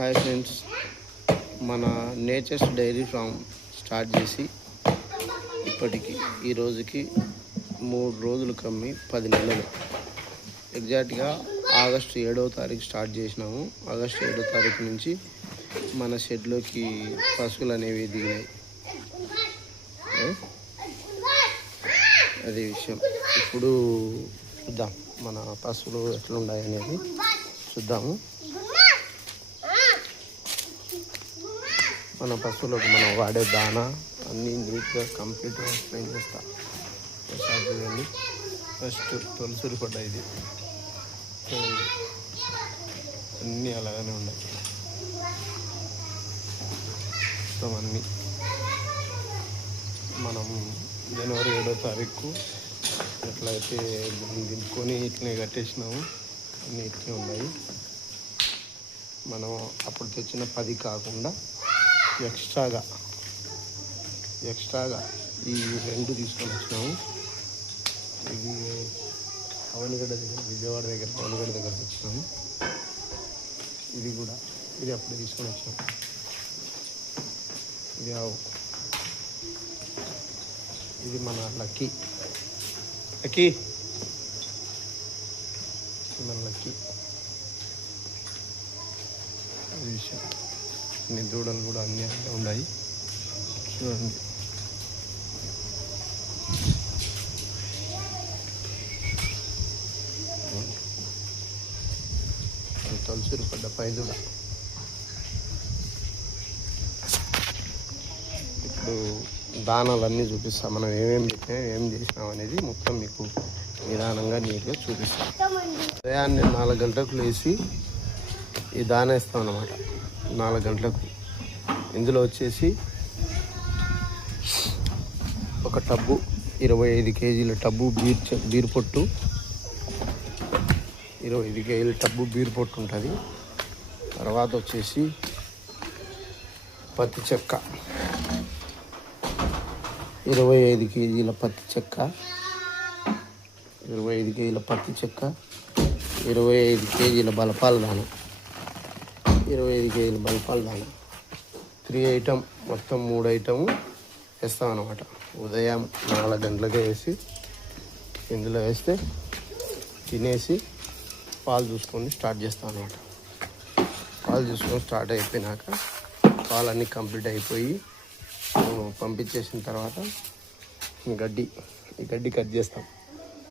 Hi friends, మన nature's dairy farm start చేసి ఇప్పటికి ఈ రోజుకి 3 రోజులు కమ్మి 10 నెలలు. ఎగ్జాక్ట్గా ఆగస్టు 7వ తారీఖు స్టార్ట్ చేసినాము. ఆగస్టు 7వ తారీఖు నుంచి మన షెడ్లోకి పశువులు అనేవి దిగినాయి. అదే విషయం. ఇప్పుడు చూద్దాం మన పశువులు ఎట్లున్నాయి అనేది చూద్దాము. మన పశువులకు మనం వాడే దానా అన్నీ నీట్గా కంప్లీట్గా ఎక్స్ప్లెయిన్ చేస్తా. ఒకసారి చూడండి. ఫస్ట్ తొలసూరి పడ్డ ఇది అన్నీ అలాగనే ఉన్నాయి. మొత్తం అన్నీ మనం జనవరి 7వ తారీఖు ఎట్లయితే దింపుకొని ఇట్లనే కట్టేసినాము, అన్నీ ఇట్లనే ఉన్నాయి. మనం అప్పుడు తెచ్చిన 10 కాకుండా ఎక్స్ట్రాగా ఈ 2 తీసుకొని వచ్చినాము. ఇది అవనిగడ్డ దగ్గర, విజయవాడ దగ్గర అవనిగడ్డ దగ్గర తెచ్చినాము. ఇది అప్పుడే తీసుకొని వచ్చినాము. ఇది ఆవు, ఇది మన లక్కీ ఇది మన లక్కీ. అది విషయం. అన్ని దూడలు కూడా అన్నీ ఉన్నాయి చూడండి. తొలసూరు పడ్డ పైదూడ. ఇప్పుడు దానాలన్నీ చూపిస్తాం. మనం ఏమేమి పెట్టినా ఏం చేసినాం అనేది మొత్తం మీకు నిదానంగా నీట్గా చూపిస్తాం. ఉదయాన్నే 4 గంటలకు లేచి ఈ దానా ఇస్తాం అన్నమాట. 4 గంటలకు ఇందులో వచ్చేసి ఒక టబ్బు 25 కేజీల టబ్బు బీర్ పొట్టు, 25 కేజీల టబ్బు బీర్ పొట్టు ఉంటుంది. తర్వాత వచ్చేసి పత్తి చెక్క 25 కేజీల పత్తి చెక్క, 25 కేజీల పత్తి చెక్క, 25 కేజీల బలపాల దానం, 25 కేజీల బలపాల దానం. 3 ఐటమ్, మొత్తం 3 ఐటము వేస్తాం అన్నమాట. ఉదయం 4 గంటలకే వేసి ఇందులో వేస్తే తినేసి పాలు చూసుకొని స్టార్ట్ చేస్తాం అన్నమాట. పాలు చూసుకొని స్టార్ట్ అయిపోయినాక పాలన్నీ కంప్లీట్ అయిపోయి పంపించేసిన తర్వాత ఈ గడ్డి కట్ చేస్తాం.